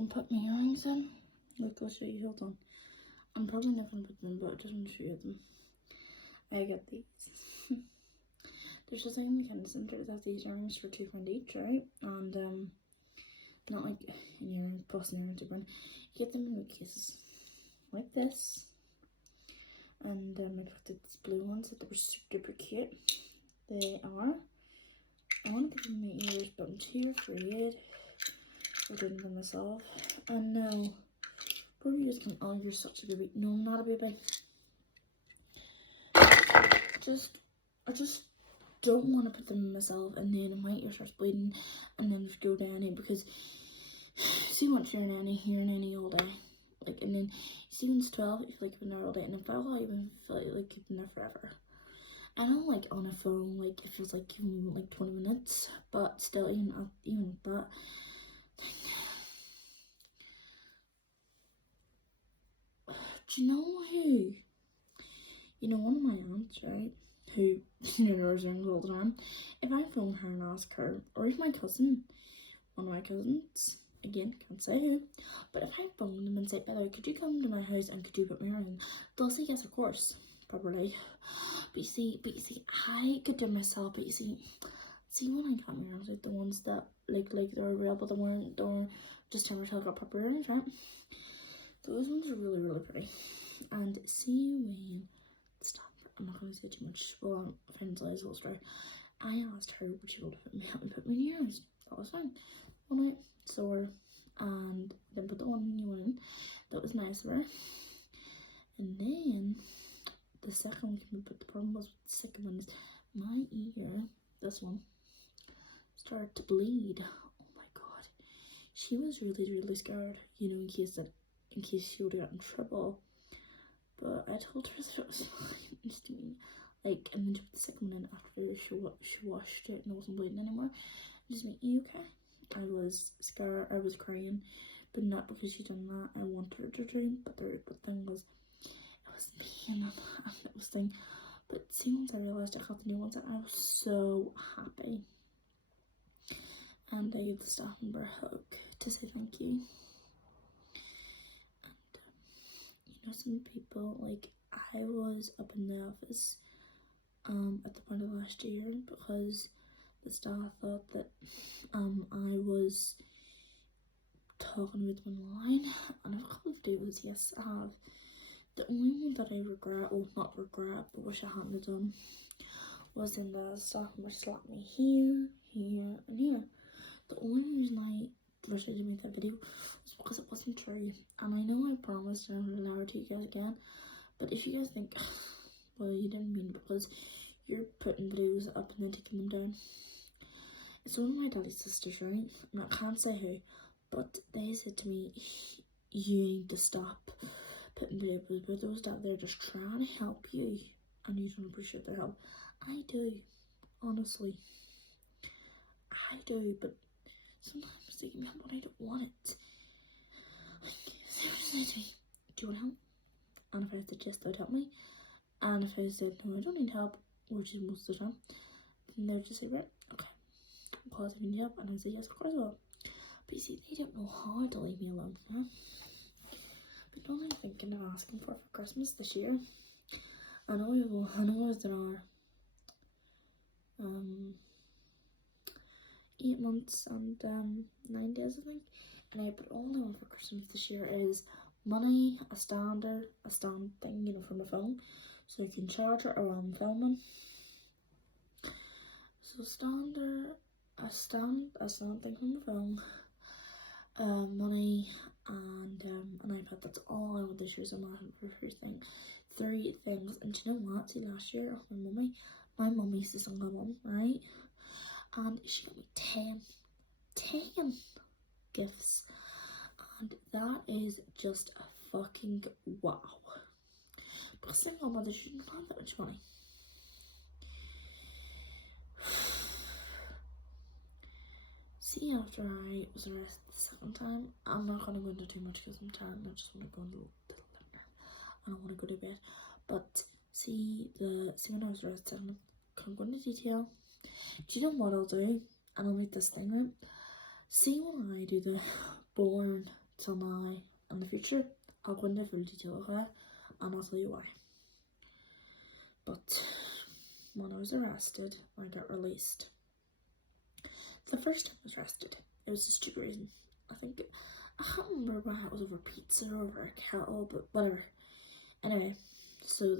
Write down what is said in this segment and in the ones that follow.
and put my earrings in. Look, I'll show you, hold on. I'm probably not going to put them in, but I just want to show you them. I got these. There's just like in the kind of center that these earrings for £2 each, right? And not like an earring plus an earring £2. You get them in cases like this. And I got these blue ones that were super cute. They are. I want to put them in my ears, but I'm too afraid of doing them myself. And now, probably just going, oh, you're such a baby. No, I'm not a baby. I just don't want to put them in myself, and then my ear starts bleeding, and then just go down it, because see, once you're in any all day, like, and then see when it's 12, you feel like you've been there all day, and in 12, I even feel like you've been there forever. I know, like, on a phone, like, it feels like you've been like 20 minutes, but still, even that, do you know who? You know, one of my aunts, right, who, knows earrings all the time, if I phone her and ask her, or if my cousin, one of my cousins, again, can't say who, but if I phone them and say, by the way, could you come to my house and could you put my ring? They'll say yes, of course, probably. But you see, I could do it myself, but you see when I got my earrings, like the ones that, like they were real, but they weren't just never got proper earrings, right? Those ones are really, really pretty. And see when, stop, I'm not going to say too much, well, friends Liz will start. I asked her would she want to help me put my ears. That was fine. One night, saw her, and then put the new one in. That was nice of her. And then the second one came, but the problem was with the second one is my ear, this one, started to bleed. Oh my god. She was really, really scared, in case she would have gotten in trouble. But I told her that it was fine. Just me. Like, and then she put the second one in after she washed it and it wasn't bleeding anymore. Just me, are you okay? I was scared, I was crying, but not because she done that. I wanted her to drink, but the thing was, it was pain and it was thing. But see, once I realised I got the new ones, I was so happy. And I gave the staff member a hug to say thank you. And some people, like, I was up in the office at the point of last year because the staff thought that I was talking with them online, and I have a couple of videos, yes I have. The only one that I regret, or not regret, but wish I hadn't have done, was in the staff member slapped me here, here, and here. The only reason I decided to make that video was because it wasn't true, and I know I promised I would allow it to you guys again, but if you guys think, well, you didn't mean it, because you're putting videos up and then taking them down. It's one of my daddy's sisters, right? And I can't say who, but they said to me, you need to stop putting videos, but those that they're just trying to help you and you don't appreciate their help. I do, honestly. I do, but sometimes they give me help when I don't want it. Like, they would say to me, do you want help? And if I said yes, they'd help me. And if I said no, I don't need help, which is most of the time, then they would just say, right, okay, pause if you need help, and I would say yes, of course I will. But you see, they don't know how to leave me alone, huh? But what I'm thinking of asking for Christmas this year, I know there are 8 months and 9 days, I think, but all I want for Christmas this year is money, a stand thing, for my phone, so I can charge it while I'm filming. So a stand thing for my phone, money, and an iPad. That's all I want this year. So I'm asking for 3 things. And do you know what? See, last year, my mummy's the single mum, right? And she got me 10 gifts, and that is just a fucking wow. Because single mothers shouldn't have that much money. See, after I was arrested the second time, I'm not going to go into too much because I'm tired and I just want to go into the dinner. I don't want to go to bed. But see when I was arrested, I'm not going to go into detail. Do you know what I'll do? And I'll make this thing right. See when I do the born till now. In the future, I'll go into full detail, okay? And I'll tell you why. But when I was arrested, I got released. The first time I was arrested, it was a stupid reason. I can't remember why it was over pizza or over a kettle, but whatever. Anyway, so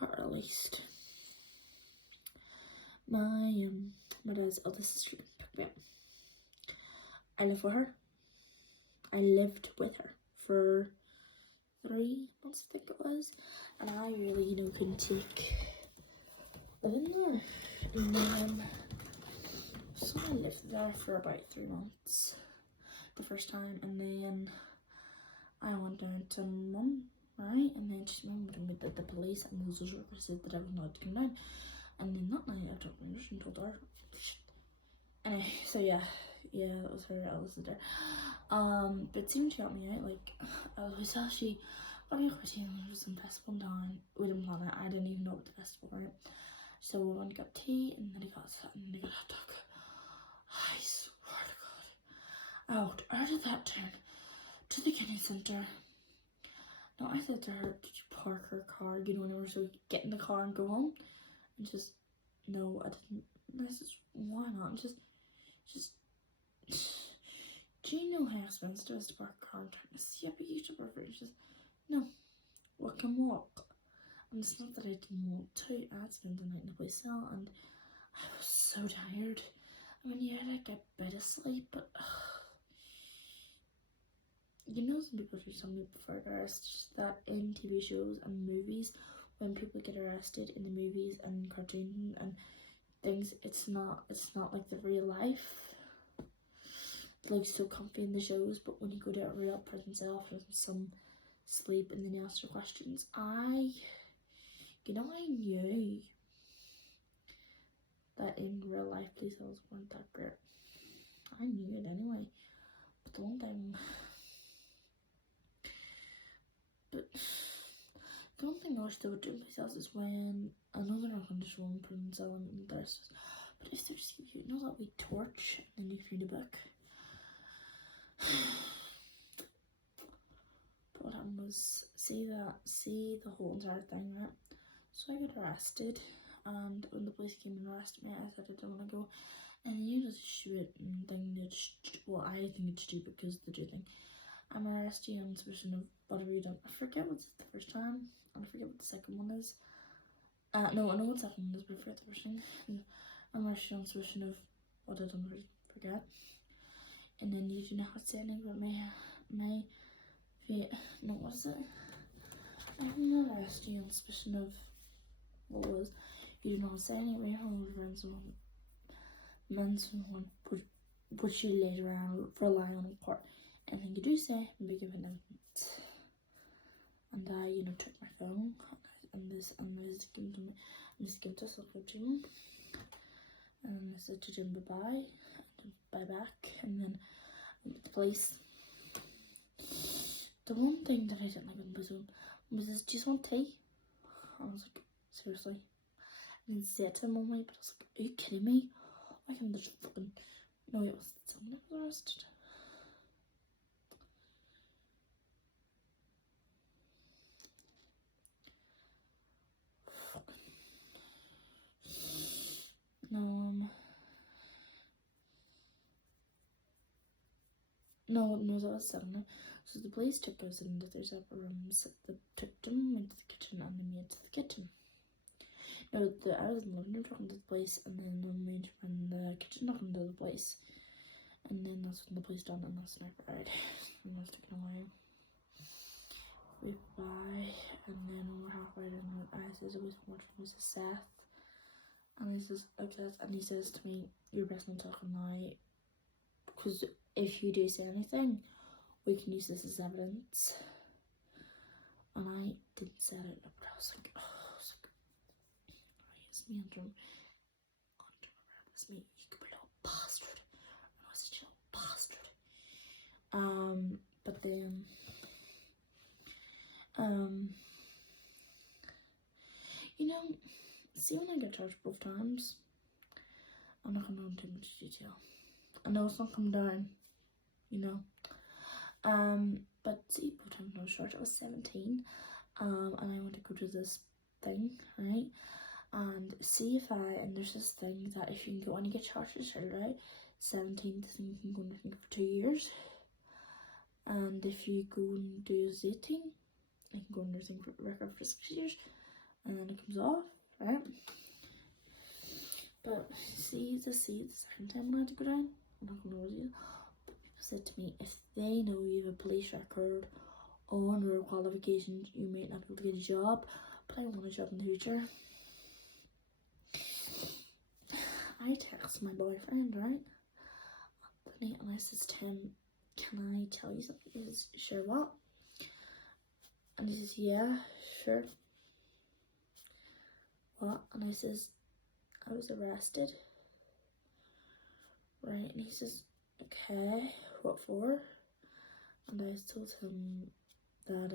got released. My dad's eldest sister picked me up. I lived with her. I lived with her for 3 months, I think it was, and I really, couldn't take living there. And then, so I lived there for about 3 months the first time, and then I went down to mum, right? And then she remembered me that the police and the social worker said that I was not to come down. And then that night I took my nurse and told her. Anyway, so yeah, that was her eldest sister. But it seemed to help me out. Like, I was tell she, funny question, there was some festival down. We didn't plan it. I didn't even know what the festival was. So we went and got tea, and then I got something, and I got a hot dog. I swear to God, out of that town to the Kennedy Centre. No, I said to her, did you park her car? Whenever so we could get in the car and go home. And just, no, I didn't. This is, why not? Just, do you know how expensive it is to park a car and trying to see a big YouTuber for it? Just, no, we can walk. And it's not that I didn't want to. I had spent the night in a place now, and I was so tired. I mean, yeah, I get a bit of sleep, but some people do tell me before arrest that in TV shows and movies, when people get arrested in the movies and cartoons and things, it's not like the real life. They're like so comfy in the shows, but when you go to a real prison cell for some sleep and then you ask your questions, I knew that in real life police cells weren't that great. I knew it anyway. But the one thing I wish they would do in police cells is when another unconditional one prison cell and the rest. But if there's, that we torch and then you can read a book. But what happened was, see the whole entire thing, right? So I got arrested, and when the police came and arrested me, I said I didn't want to go. And then just shoot and thing, I think it's stupid because they do think I'm arrested on suspicion of whatever you done. I forget what's the first time, and I forget what the second one is. No, I know what the second one is, but I forget the first thing. And I'm arrested on suspicion of what I done, I forget. And then you do not have to say anything about what is it? I'm arrested on suspicion of what was. You do not say anything about your friends or men's one which you later on rely on in court. Anything you do say will be given evidence. And I, took my phone and this given to me. And this given to us, I'll go to him. And I said to Jim bye-bye, and bye back, and then I went to the police. The one thing that I didn't like with the was this, do you want tea? I was like, seriously? I didn't say it to him all night, but I was like, are you kidding me? I can just fucking, no, it was someone that was arrested. No, that was 7. So the police took us into their separate rooms. They took them into the kitchen and they made to the kitchen. No, I was in the living room talking to the police, and then the maid in the kitchen talking to the police. And then that's when the police done, and that's when I cried. And I was taken away. We bye, and then when we're halfway down, I says, I was watching was Seth. And he says to me, you're best not talking now, because if you do say anything, we can use this as evidence. And I didn't say it, but I was like, it's me under it's me, you could be a little bastard. And I was such a little bastard. But then, see when I get charged both times, I'm not going to go into too much detail. I know it's not come down, But see, put on no short, I was 17, and I want to go to this thing, right? And see if and there's this thing that if you can go and you get charged right, 17th thing you can go and for 2 years. And if you go and do 18, you can go and do for record for 6 years, and then it comes off, right? But see the second time when I had to go down, I'm not gonna lie, but people said to me, if they know you have a police record on your qualifications, you might not be able to get a job. But I want a job in the future. I text my boyfriend, right, Anthony, and I says to him, can I tell you something? He says, sure, what? And he says, yeah, sure. What? And I says, I was arrested. Right, and he says, okay, what for? And I told him that,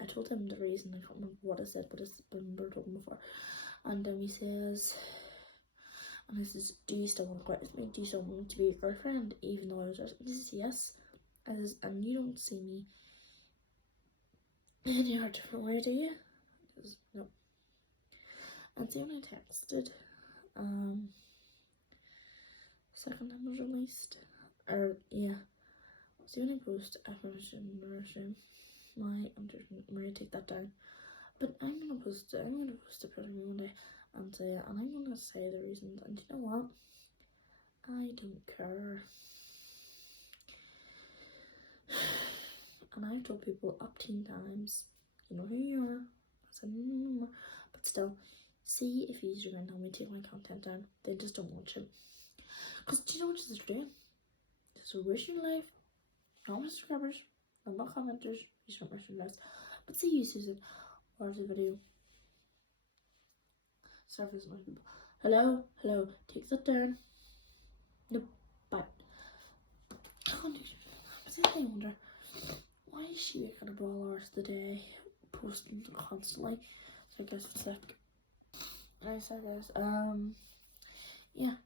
I told him the reason, I can't remember what I said, but it's been told him before. And he says, and I says, do you still want to go out with me? Do you still want me to be your girlfriend? Even though I was arrested? He says, yes. I says, and you don't see me in any different way, do you? He says, no. And see, when I texted, second time was released, or yeah, see when I post affirmation version, I'm gonna take that down, but I'm gonna post it probably one day and say it, and I'm gonna say the reasons, and you know what, I don't care. And I've told people up 10 times, you know who you are, I said no, but still, see if you're gonna tell me to take my content down, then just don't watch it. Because do you know what this is doing? This is wishing life, not my subscribers, not my commenters, these aren't my subscribers. But see you, Susan, watch the video. Surface my people. Hello, take that down. Nope, bye. But then I wonder, why is she waking up all hours of the day, posting constantly? So I guess it's like, I said this, yeah.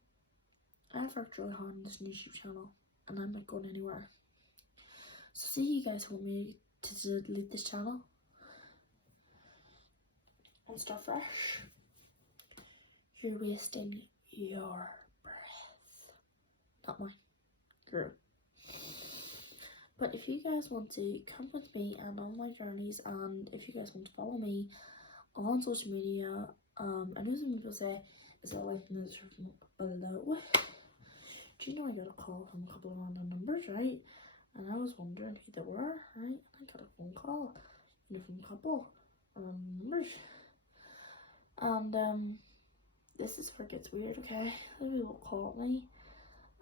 I've worked really hard on this new YouTube channel, and I'm not going anywhere. So see, you guys want me to delete this channel and start fresh? You're wasting your breath, not mine, girl. But if you guys want to come with me and on my journeys, and if you guys want to follow me on social media, I know some people say, is that like in the description below? Do you know I got a call from a couple of random numbers, right? And I was wondering who they were, right? I got a phone call, you know, from a couple numbers. And this is where it gets weird, okay? Then people called me.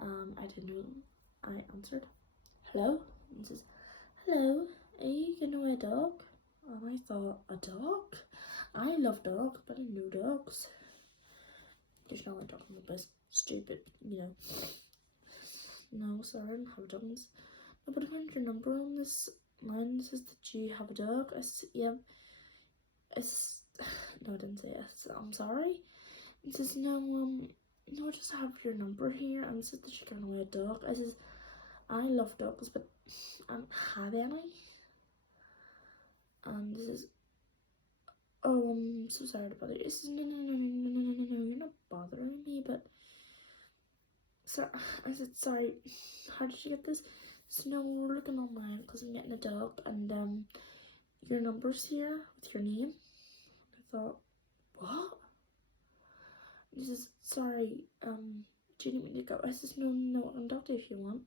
I didn't know them. I answered. Hello? And it says, hello, are you gonna wear a dog? And I thought, a dog? I love dogs, but I know dogs. There's no like talking about this stupid, you know. No, sorry, I don't have dogs. No, but I found your number on this line. It says that you have a dog. I said, yeah. No, I didn't say yes. I'm sorry. It says, no, I just have your number here, and it says that you're gonna wear a dog. I says, I love dogs, but I don't have any. And this is, oh, I'm so sorry to bother you. It says, no, you're not bothering me, but, so I said, sorry, how did you get this? So no, we're looking online because I'm getting a dog, and your number's here with your name. I thought, what? He says, sorry, do you need me to go? I says, no, I can talk to you if you want.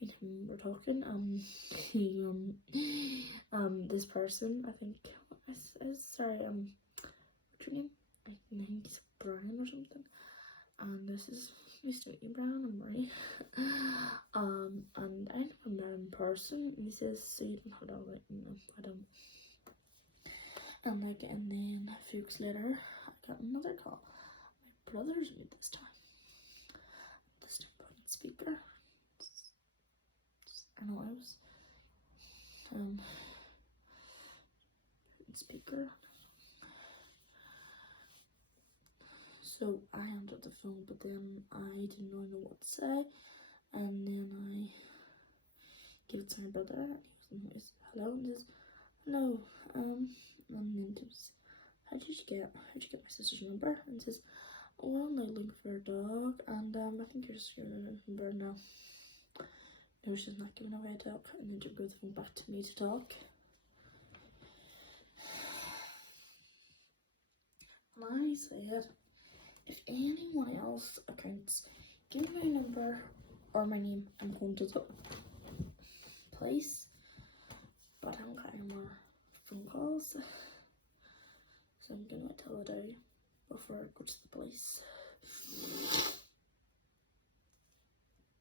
And we're talking, this person, I think, sorry, what's your name? I think it's Brian or something. And this is nice to meet you, Brian. I'm Marie. And I never met him in person. And he says, so you don't have a dog? Like, no, I don't. And like, and then a few weeks later, I got another call. My brother's new this time. This time put on speaker. I know I was speaker. So I answered the phone, but then I didn't really know what to say, and then I give it to my brother, and he was hello, and says, hello, and then he was, how'd you get my sister's number? And says, oh, well, I'm looking for a dog, and I think you're just giving a number now. No, she's not giving away a dog. And then she goes the phone back to me to talk. And I said, if anyone else accounts, give me my number or my name, I'm going to the place. But I don't get any more phone calls. So I'm gonna tell it out before I go to the police.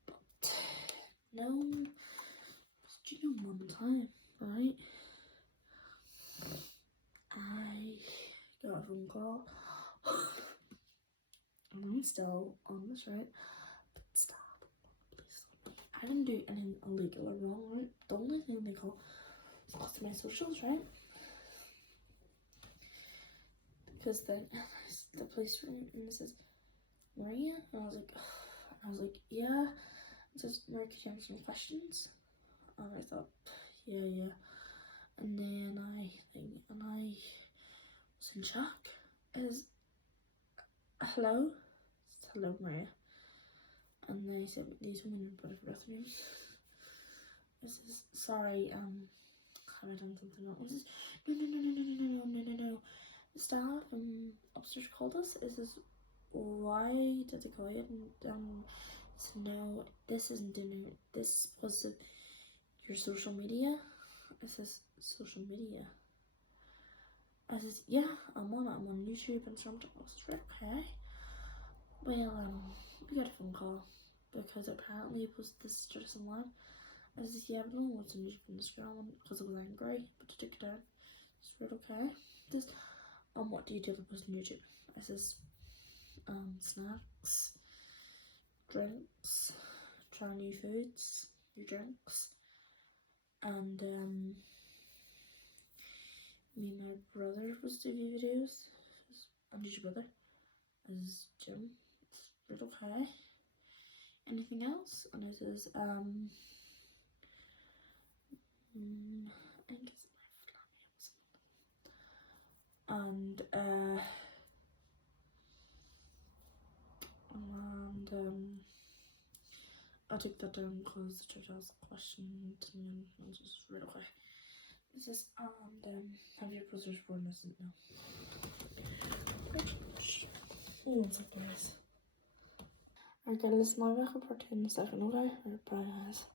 But no, do you know one time, right? I got a phone call. And I'm still on this, right? But stop, please. I didn't do anything illegal or wrong, right? The only thing they call is lost my socials, right? Because then the police room and it says, Maria? And I was like, yeah. It says, Maria, could you answer some questions? And I thought, yeah. And then I was in shock. Hello? It's hello, Maria. And they said, these women are both birth names. This is, sorry, have I done something wrong? This is, no. The staff upstairs called us. Is this, why did they call you? And said, no, this isn't dinner. This was your social media. It says social media. I says, yeah, I'm on YouTube and something. I was like, okay. Well, we got a phone call because apparently it was this just online. I says, yeah, but no one wants to YouTube and Instagram because I was angry, but I took it down. It's right, okay. This, what do you do with on YouTube? I says, snacks, drinks, try new foods, new drinks, and me and my brother was doing videos, and your brother is Jim. It's okay. Anything else? And it says I think it's my family or something. And I took that down because the church asked a question and I was just right away. This is have your brothers born innocent now? One second, guys. Okay, listen, I'll back up part 2 in a second, okay? Alright, bye guys.